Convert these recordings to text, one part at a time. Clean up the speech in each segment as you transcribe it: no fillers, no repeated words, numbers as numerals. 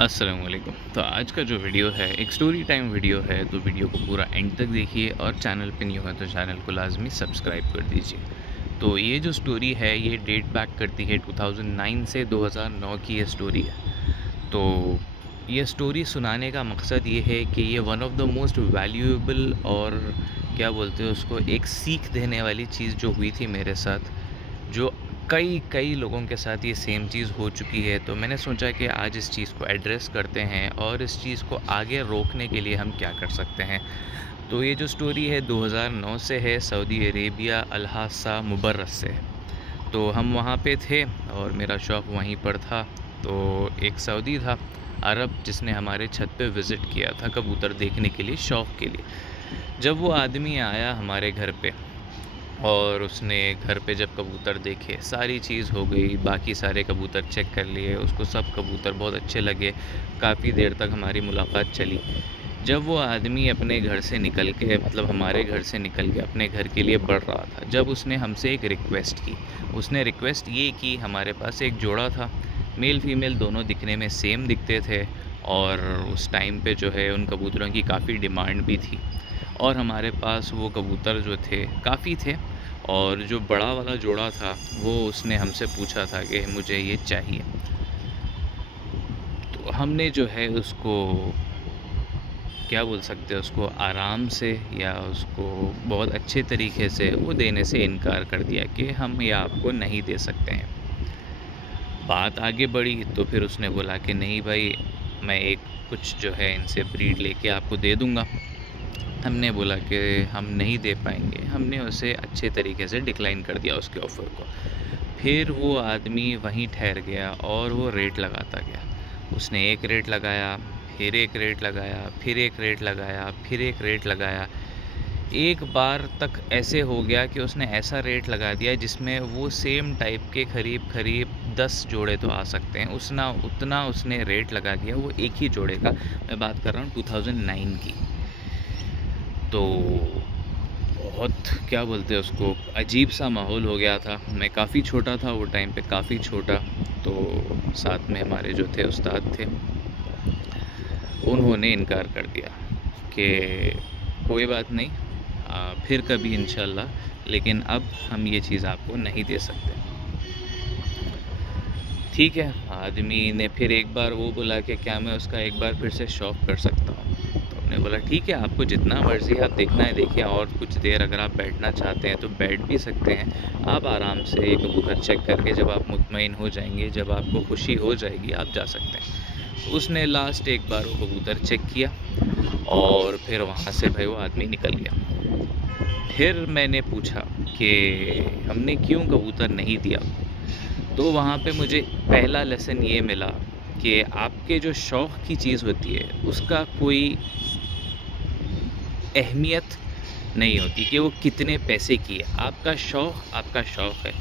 अस्सलाम वालेकुम। तो आज का जो वीडियो है एक स्टोरी टाइम वीडियो है, तो वीडियो को पूरा एंड तक देखिए और चैनल पे न्यू है तो चैनल को लाजमी सब्सक्राइब कर दीजिए। तो ये जो स्टोरी है ये डेट बैक करती है 2009 से 2009 की ये स्टोरी है। तो ये स्टोरी सुनाने का मकसद ये है कि ये one of the most valuable और क्या बोलते हैं उसको, एक सीख देने वाली चीज़ जो हुई थी मेरे साथ, जो कई लोगों के साथ ये सेम चीज़ हो चुकी है। तो मैंने सोचा कि आज इस चीज़ को एड्रेस करते हैं और इस चीज़ को आगे रोकने के लिए हम क्या कर सकते हैं। तो ये जो स्टोरी है 2009 से है, सऊदी अरेबिया अल-हासा मुबर्रस से। तो हम वहाँ पे थे और मेरा शौक़ वहीं पर था। तो एक सऊदी था अरब जिसने हमारे छत पे विज़िट किया था कबूतर देखने के लिए, शौक़ के लिए। जब वो आदमी आया हमारे घर पे और उसने घर पे जब कबूतर देखे, सारी चीज़ हो गई, बाकी सारे कबूतर चेक कर लिए, उसको सब कबूतर बहुत अच्छे लगे। काफ़ी देर तक हमारी मुलाकात चली। जब वो आदमी अपने घर से निकल के, मतलब हमारे घर से निकल के अपने घर के लिए बढ़ रहा था, जब उसने हमसे एक रिक्वेस्ट की। उसने रिक्वेस्ट ये की, हमारे पास एक जोड़ा था, मेल फीमेल दोनों दिखने में सेम दिखते थे और उस टाइम पे जो है उन कबूतरों की काफ़ी डिमांड भी थी और हमारे पास वो कबूतर जो थे काफ़ी थे। और जो बड़ा वाला जोड़ा था वो उसने हमसे पूछा था कि मुझे ये चाहिए। तो हमने जो है उसको क्या बोल सकते हैं, उसको आराम से या उसको बहुत अच्छे तरीके से वो देने से इनकार कर दिया कि हम ये आपको नहीं दे सकते हैं। बात आगे बढ़ी तो फिर उसने बोला कि नहीं भाई, मैं एक कुछ जो है इनसे ब्रीड लेके आपको दे दूँगा। हमने बोला कि हम नहीं दे पाएंगे। हमने उसे अच्छे तरीके से डिक्लाइन कर दिया उसके ऑफ़र को। फिर वो आदमी वहीं ठहर गया और वो रेट लगाता गया। उसने एक रेट लगाया, फिर एक रेट लगाया, फिर एक रेट लगाया, फिर एक रेट लगाया। एक बार तक ऐसे हो गया कि उसने ऐसा रेट लगा दिया जिसमें वो सेम टाइप के करीब 10 जोड़े तो आ सकते हैं, उतना उसने रेट लगा दिया वो एक ही जोड़े का। मैं बात कर रहा हूँ 2009 की। तो बहुत क्या बोलते हैं उसको, अजीब सा माहौल हो गया था। मैं काफ़ी छोटा था वो टाइम पे, काफ़ी छोटा। तो साथ में हमारे जो थे उस्ताद थे, उन्होंने इनकार कर दिया कि कोई बात नहीं, फिर कभी इंशाल्लाह, लेकिन अब हम ये चीज़ आपको नहीं दे सकते। ठीक है, आदमी ने फिर एक बार वो बोला कि क्या मैं उसका एक बार फिर से शौक़ कर सकता हूँ। ने बोला ठीक है, आपको जितना मर्ज़ी आप देखना है देखिए, और कुछ देर अगर आप बैठना चाहते हैं तो बैठ भी सकते हैं। आप आराम से ये कबूतर चेक करके जब आप मुतमईन हो जाएंगे, जब आपको खुशी हो जाएगी, आप जा सकते हैं। उसने लास्ट एक बार वो कबूतर चेक किया और फिर वहाँ से भाई वो आदमी निकल गया। फिर मैंने पूछा कि हमने क्यों कबूतर नहीं दिया। तो वहाँ पे मुझे पहला लेसन ये मिला कि आपके जो शौक़ की चीज़ होती है उसका कोई अहमियत नहीं होती कि वो कितने पैसे की है। आपका शौक़ है।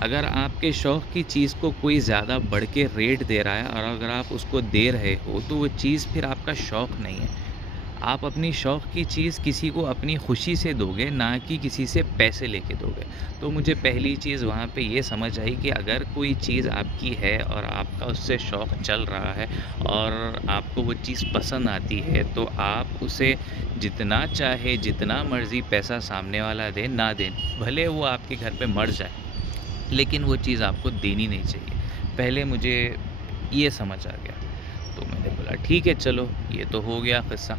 अगर आपके शौक़ की चीज़ को कोई ज़्यादा बढ़ के रेट दे रहा है और अगर आप उसको दे रहे हो तो वो चीज़ फिर आपका शौक़ नहीं है। आप अपनी शौक़ की चीज़ किसी को अपनी खुशी से दोगे, ना कि किसी से पैसे लेके दोगे। तो मुझे पहली चीज़ वहाँ पे ये समझ आई कि अगर कोई चीज़ आपकी है और आपका उससे शौक़ चल रहा है और आपको वो चीज़ पसंद आती है, तो आप उसे जितना चाहे, जितना मर्ज़ी पैसा सामने वाला दे ना दे, भले वो आपके घर पे मर जाए, लेकिन वो चीज़ आपको देनी नहीं चाहिए। पहले मुझे ये समझ आ गया। तो मैंने बोला ठीक है, चलो ये तो हो गया क़िस्सा।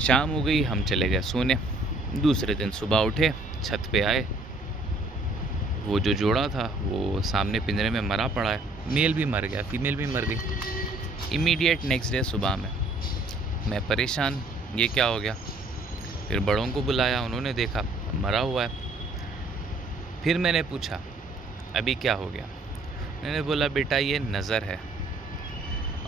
शाम हो गई, हम चले गए सोने। दूसरे दिन सुबह उठे, छत पे आए, वो जो जोड़ा था वो सामने पिंजरे में मरा पड़ा है। मेल भी मर गया, फीमेल भी मर गई। इमीडिएट नेक्स्ट डे सुबह में मैं परेशान, ये क्या हो गया। फिर बड़ों को बुलाया, उन्होंने देखा मरा हुआ है। फिर मैंने पूछा अभी क्या हो गया। मैंने बोला बेटा ये नज़र है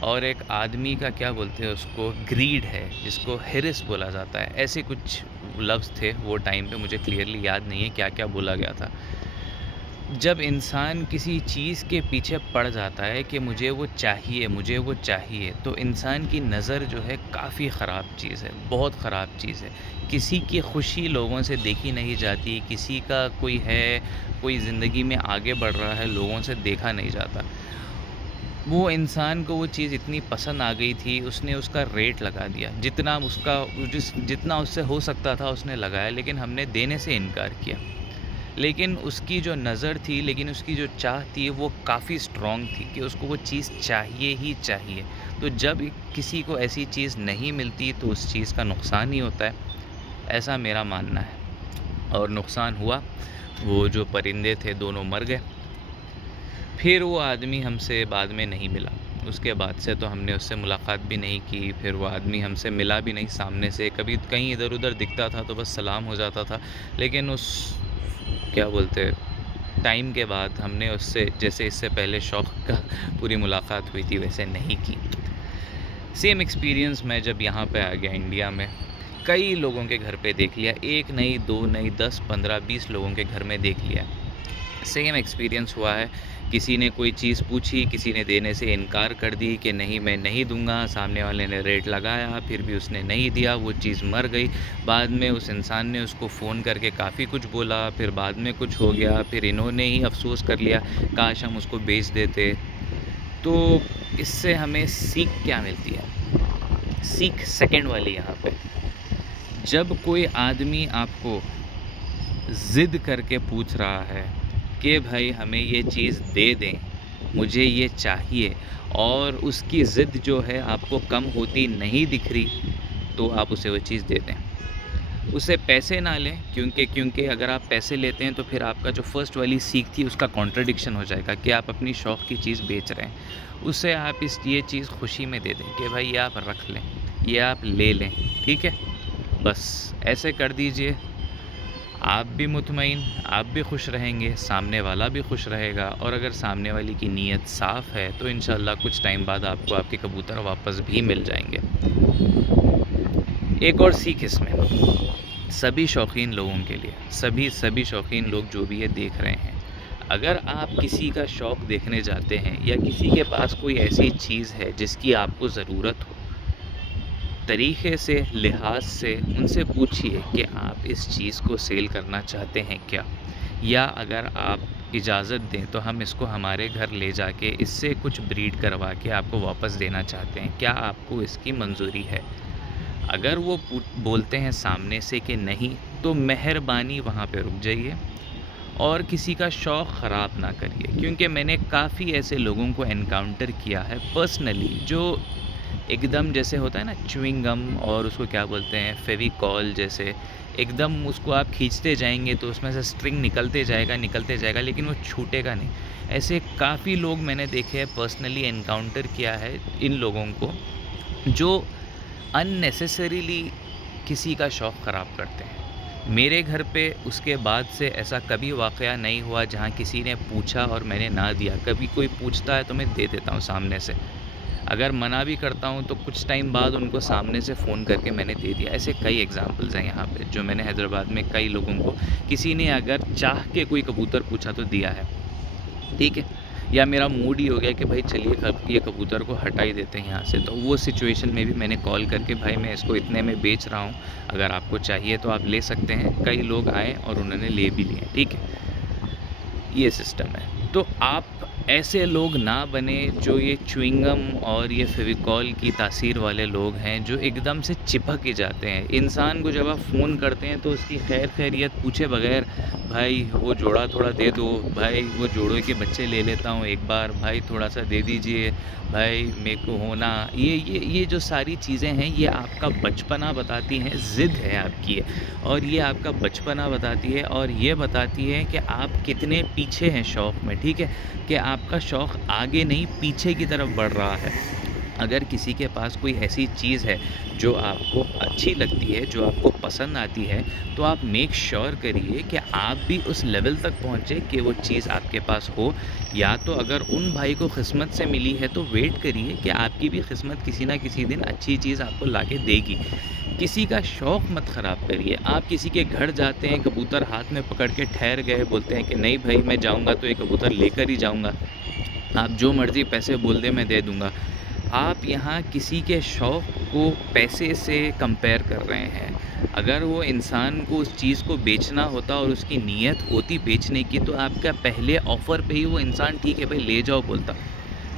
और एक आदमी का क्या बोलते हैं उसको, ग्रीड है, जिसको हिरिस बोला जाता है। ऐसे कुछ लफ्ज़ थे वो टाइम पे, मुझे क्लियरली याद नहीं है क्या क्या बोला गया था। जब इंसान किसी चीज़ के पीछे पड़ जाता है कि मुझे वो चाहिए, तो इंसान की नज़र जो है काफ़ी ख़राब चीज़ है, बहुत ख़राब चीज़ है। किसी की खुशी लोगों से देखी नहीं जाती, किसी का कोई ज़िंदगी में आगे बढ़ रहा है लोगों से देखा नहीं जाता। वो इंसान को वो चीज़ इतनी पसंद आ गई थी, उसने उसका रेट लगा दिया, जितना उससे हो सकता था उसने लगाया, लेकिन हमने देने से इनकार किया। लेकिन उसकी जो नज़र थी, लेकिन उसकी जो चाह थी वो काफ़ी स्ट्रॉन्ग थी कि उसको वो चीज़ चाहिए ही चाहिए। तो जब किसी को ऐसी चीज़ नहीं मिलती तो उस चीज़ का नुकसान ही होता है, ऐसा मेरा मानना है। और नुकसान हुआ, वो जो परिंदे थे दोनों मर गए। फिर वो आदमी हमसे बाद में नहीं मिला, उसके बाद से तो हमने उससे मुलाकात भी नहीं की। फिर वो आदमी हमसे मिला भी नहीं सामने से, कभी कहीं इधर उधर दिखता था तो बस सलाम हो जाता था। लेकिन उस क्या बोलते टाइम के बाद हमने उससे, जैसे इससे पहले शौक़ का पूरी मुलाकात हुई थी, वैसे नहीं की। सेम एक्सपीरियंस मैं जब यहाँ पे आ गया इंडिया में, कई लोगों के घर पे देख लिया, एक नहीं, दो नहीं, 10, 15, 20 लोगों के घर में देख लिया। सेम एक्सपीरियंस हुआ है। किसी ने कोई चीज़ पूछी, किसी ने देने से इनकार कर दी कि नहीं मैं नहीं दूंगा, सामने वाले ने रेट लगाया, फिर भी उसने नहीं दिया, वो चीज़ मर गई। बाद में उस इंसान ने उसको फ़ोन करके काफ़ी कुछ बोला, फिर बाद में कुछ हो गया, फिर इन्होंने ही अफसोस कर लिया, काश हम उसको बेच देते। तो इससे हमें सीख क्या मिलती है? सीख सेकंड वाली यहाँ पे, जब कोई आदमी आपको ज़िद करके पूछ रहा है कि भाई हमें ये चीज़ दे दें, मुझे ये चाहिए, और उसकी ज़िद जो है आपको कम होती नहीं दिख रही, तो आप उसे वो चीज़ दे दें। उससे पैसे ना लें, क्योंकि अगर आप पैसे लेते हैं तो फिर आपका जो फर्स्ट वाली सीख थी उसका कॉन्ट्रडिक्शन हो जाएगा कि आप अपनी शौक़ की चीज़ बेच रहे हैं। उससे आप ये चीज़ खुशी में दे दें कि भाई ये आप रख लें, ये आप ले लें, ठीक है, बस ऐसे कर दीजिए। आप भी मुतमईन, आप भी खुश रहेंगे, सामने वाला भी खुश रहेगा। और अगर सामने वाली की नीयत साफ़ है तो इंशाल्लाह कुछ टाइम बाद आपको आपके कबूतर वापस भी मिल जाएंगे। एक और सीख इसमें, सभी शौकीन लोगों के लिए, सभी शौकीन लोग जो भी ये देख रहे हैं, अगर आप किसी का शौक़ देखने जाते हैं या किसी के पास कोई ऐसी चीज़ है जिसकी आपको ज़रूरत हो, तरीक़े से, लिहाज से उनसे पूछिए कि आप इस चीज़ को सेल करना चाहते हैं क्या, या अगर आप इजाज़त दें तो हम इसको हमारे घर ले जाके इससे कुछ ब्रीड करवा के आपको वापस देना चाहते हैं, क्या आपको इसकी मंजूरी है। अगर वो बोलते हैं सामने से कि नहीं, तो मेहरबानी वहाँ पे रुक जाइए और किसी का शौक़ ख़राब ना करिए। क्योंकि मैंने काफ़ी ऐसे लोगों को एनकाउंटर किया है पर्सनली, जो एकदम जैसे होता है ना च्युइंग गम, और उसको क्या बोलते हैं, फेविकॉल जैसे, एकदम उसको आप खींचते जाएंगे तो उसमें से स्ट्रिंग निकलते जाएगा, लेकिन वो छूटेगा नहीं। ऐसे काफ़ी लोग मैंने देखे हैं, पर्सनली एनकाउंटर किया है इन लोगों को, जो अननेसेसरीली किसी का शौक़ ख़राब करते हैं। मेरे घर पे उसके बाद से ऐसा कभी वाक़या नहीं हुआ जहाँ किसी ने पूछा और मैंने ना दिया। कभी कोई पूछता है तो मैं दे देता हूँ सामने से, अगर मना भी करता हूँ तो कुछ टाइम बाद उनको सामने से फ़ोन करके मैंने दे दिया। ऐसे कई एग्जांपल्स हैं यहाँ पे, जो मैंने हैदराबाद में कई लोगों को, किसी ने अगर चाह के कोई कबूतर पूछा तो दिया है, ठीक है, या मेरा मूड ही हो गया कि भाई चलिए ये कबूतर को हटा ही देते हैं यहाँ से, तो वो सिचुएशन में भी मैंने कॉल करके भाई मैं इसको इतने में बेच रहा हूँ, अगर आपको चाहिए तो आप ले सकते हैं। कई लोग आए और उन्होंने ले भी लिए, ठीक है, ये सिस्टम है। तो आप ऐसे लोग ना बने जो ये च्युइंगम और ये फेविकॉल की तासीर वाले लोग हैं, जो एकदम से चिपक के जाते हैं। इंसान को जब आप फ़ोन करते हैं तो उसकी खैरियत पूछे बगैर, भाई वो जोड़ा थोड़ा दे दो, भाई वो जोड़ों के बच्चे ले लेता हूँ एक बार, भाई थोड़ा सा दे दीजिए, भाई मेरे को होना, ये जो सारी चीज़ें हैं ये आपका बचपना बताती हैं, ज़िद है आपकी, और ये आपका बचपना बताती है, और ये बताती है कि आप कितने पीछे हैं शौक़ में, ठीक है, कि आपका शौक़ आगे नहीं पीछे की तरफ बढ़ रहा है। अगर किसी के पास कोई ऐसी चीज़ है जो आपको अच्छी लगती है, जो आपको पसंद आती है, तो आप मेक श्योर करिए कि आप भी उस लेवल तक पहुँचे कि वो चीज़ आपके पास हो। या तो अगर उन भाई को किस्मत से मिली है तो वेट करिए कि आपकी भी किस्मत किसी ना किसी दिन अच्छी चीज़ आपको लाके देगी। किसी का शौक़ मत ख़राब करिए। आप किसी के घर जाते हैं, कबूतर हाथ में पकड़ के ठहर गए, बोलते हैं कि नहीं भाई मैं जाऊँगा तो ये कबूतर लेकर ही जाऊँगा, आप जो मर्ज़ी पैसे बोल दे मैं दे दूँगा। आप यहाँ किसी के शौक़ को पैसे से कंपेयर कर रहे हैं। अगर वो इंसान को उस चीज़ को बेचना होता और उसकी नीयत होती बेचने की, तो आपका पहले ऑफ़र पे ही वो इंसान ठीक है भाई ले जाओ बोलता।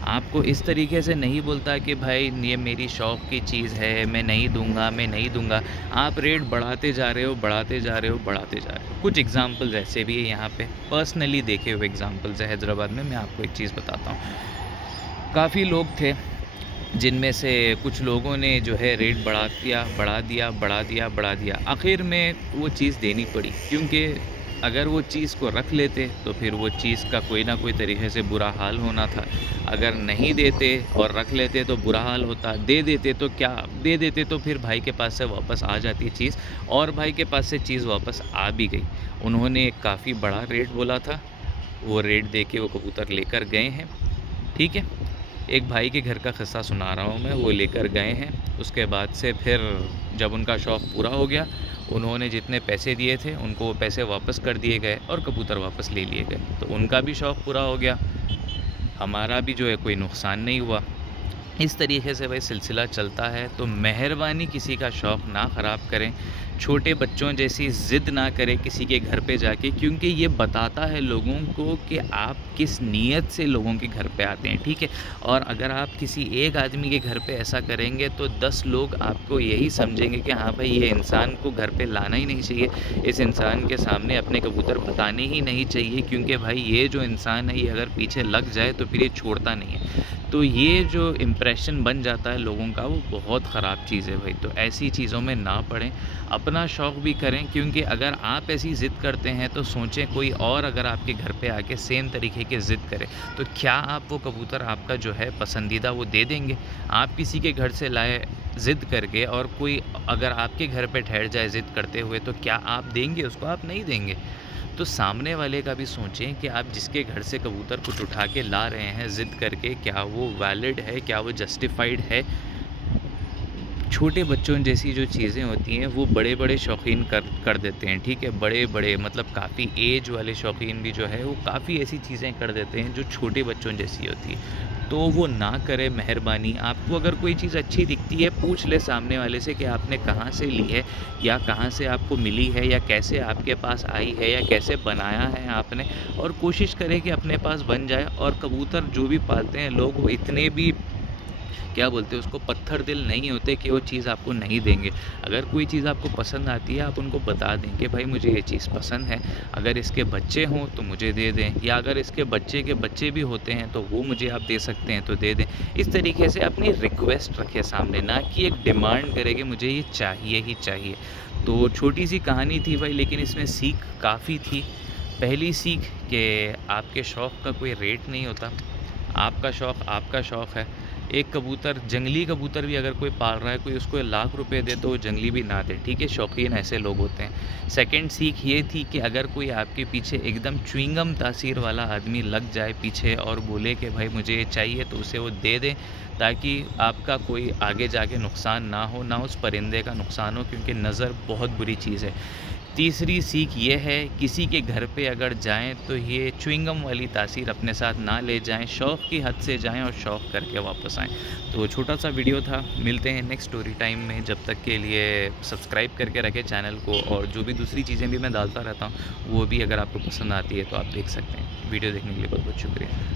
आपको इस तरीके से नहीं बोलता कि भाई ये मेरी शौक़ की चीज़ है, मैं नहीं दूँगा, मैं नहीं दूँगा। आप रेट बढ़ाते जा रहे हो, बढ़ाते जा रहे हो, बढ़ाते जा रहे हो। कुछ एग्ज़ाम्पल्स ऐसे भी है यहाँ पे, पर्सनली देखे हुए एग्ज़ाम्पल्स है हैदराबाद में। मैं आपको एक चीज़ बताता हूँ। काफ़ी लोग थे जिनमें से कुछ लोगों ने जो है रेट बढ़ा दिया, बढ़ा दिया, बढ़ा दिया, बढ़ा दिया। आखिर में वो चीज़ देनी पड़ी, क्योंकि अगर वो चीज़ को रख लेते तो फिर वो चीज़ का कोई ना कोई तरीके से बुरा हाल होना था। अगर नहीं देते और रख लेते तो बुरा हाल होता, दे देते तो क्या, दे देते तो फिर भाई के पास से वापस आ जाती चीज़, और भाई के पास से चीज़ वापस आ भी गई। उन्होंने एक काफ़ी बड़ा रेट बोला था, वो रेट दे के वो कबूतर लेकर गए हैं, ठीक है। एक भाई के घर का किस्सा सुना रहा हूँ मैं, वो लेकर गए हैं। उसके बाद से फिर जब उनका शौक़ पूरा हो गया, उन्होंने जितने पैसे दिए थे उनको वो पैसे वापस कर दिए गए और कबूतर वापस ले लिए गए। तो उनका भी शौक़ पूरा हो गया, हमारा भी जो है कोई नुकसान नहीं हुआ। इस तरीके से भाई सिलसिला चलता है। तो मेहरबानी किसी का शौक़ ना ख़राब करें, छोटे बच्चों जैसी ज़िद ना करें किसी के घर पे जाके, क्योंकि ये बताता है लोगों को कि आप किस नीयत से लोगों के घर पे आते हैं, ठीक है। और अगर आप किसी एक आदमी के घर पे ऐसा करेंगे तो 10 लोग आपको यही समझेंगे कि हाँ भाई ये इंसान को घर पे लाना ही नहीं चाहिए, इस इंसान के सामने अपने कबूतर बताने ही नहीं चाहिए, क्योंकि भाई ये जो इंसान है ये अगर पीछे लग जाए तो फिर ये छोड़ता नहीं है। तो ये जो इम्प्रेशन बन जाता है लोगों का, वो बहुत ख़राब चीज़ है भाई। तो ऐसी चीज़ों में ना पड़ें, अपना शौक़ भी करें, क्योंकि अगर आप ऐसी ज़िद करते हैं तो सोचें कोई और अगर आपके घर पे आके सेम तरीके की ज़िद करे तो क्या आप वो कबूतर आपका जो है पसंदीदा वो दे देंगे? आप किसी के घर से लाए ज़िद करके, और कोई अगर आपके घर पे ठहर जाए ज़िद करते हुए, तो क्या आप देंगे उसको? आप नहीं देंगे। तो सामने वाले का भी सोचें कि आप जिसके घर से कबूतर कुछ उठा के ला रहे हैं ज़िद करके, क्या वो वैलिड है, क्या वो जस्टिफाइड है। छोटे बच्चों जैसी जो चीज़ें होती हैं वो बड़े बड़े शौकीन कर देते हैं, ठीक है। बड़े बड़े मतलब काफ़ी एज वाले शौकीन भी जो है वो काफ़ी ऐसी चीज़ें कर देते हैं जो छोटे बच्चों जैसी होती है। तो वो ना करे मेहरबानी। आपको अगर कोई चीज़ अच्छी दिखती है, पूछ ले सामने वाले से कि आपने कहाँ से ली है, या कहाँ से आपको मिली है, या कैसे आपके पास आई है, या कैसे बनाया है आपने, और कोशिश करें कि अपने पास बन जाए। और कबूतर जो भी पालते हैं लोग, वो इतने भी क्या बोलते हैं उसको, पत्थर दिल नहीं होते कि वो चीज़ आपको नहीं देंगे। अगर कोई चीज़ आपको पसंद आती है, आप उनको बता दें कि भाई मुझे ये चीज़ पसंद है, अगर इसके बच्चे हों तो मुझे दे दें, या अगर इसके बच्चे के बच्चे भी होते हैं तो वो मुझे आप दे सकते हैं तो दे दें। इस तरीके से अपनी रिक्वेस्ट रखें सामने, ना कि एक डिमांड करें कि मुझे ये चाहिए ही चाहिए। तो छोटी सी कहानी थी भाई, लेकिन इसमें सीख काफ़ी थी। पहली सीख कि आपके शौक़ का कोई रेट नहीं होता, आपका शौक़ है। एक कबूतर, जंगली कबूतर भी अगर कोई पाल रहा है, कोई उसको लाख रुपए दे तो वो जंगली भी ना दे, ठीक है। शौकीन ऐसे लोग होते हैं। सेकंड सीख ये थी कि अगर कोई आपके पीछे एकदम च्युइंगम तासीर वाला आदमी लग जाए पीछे और बोले कि भाई मुझे ये चाहिए, तो उसे वो दे दें, ताकि आपका कोई आगे जाके नुकसान ना हो, ना उस परिंदे का नुकसान हो, क्योंकि नज़र बहुत बुरी चीज़ है। तीसरी सीख ये है, किसी के घर पे अगर जाएं तो ये च्युइंगम वाली तासीर अपने साथ ना ले जाएं, शौक़ की हद से जाएं और शौक़ करके वापस आएं। तो छोटा सा वीडियो था, मिलते हैं नेक्स्ट स्टोरी टाइम में। जब तक के लिए सब्सक्राइब करके रखें चैनल को, और जो भी दूसरी चीज़ें भी मैं डालता रहता हूँ वो भी अगर आपको पसंद आती है तो आप देख सकते हैं। वीडियो देखने के लिए बहुत बहुत शुक्रिया।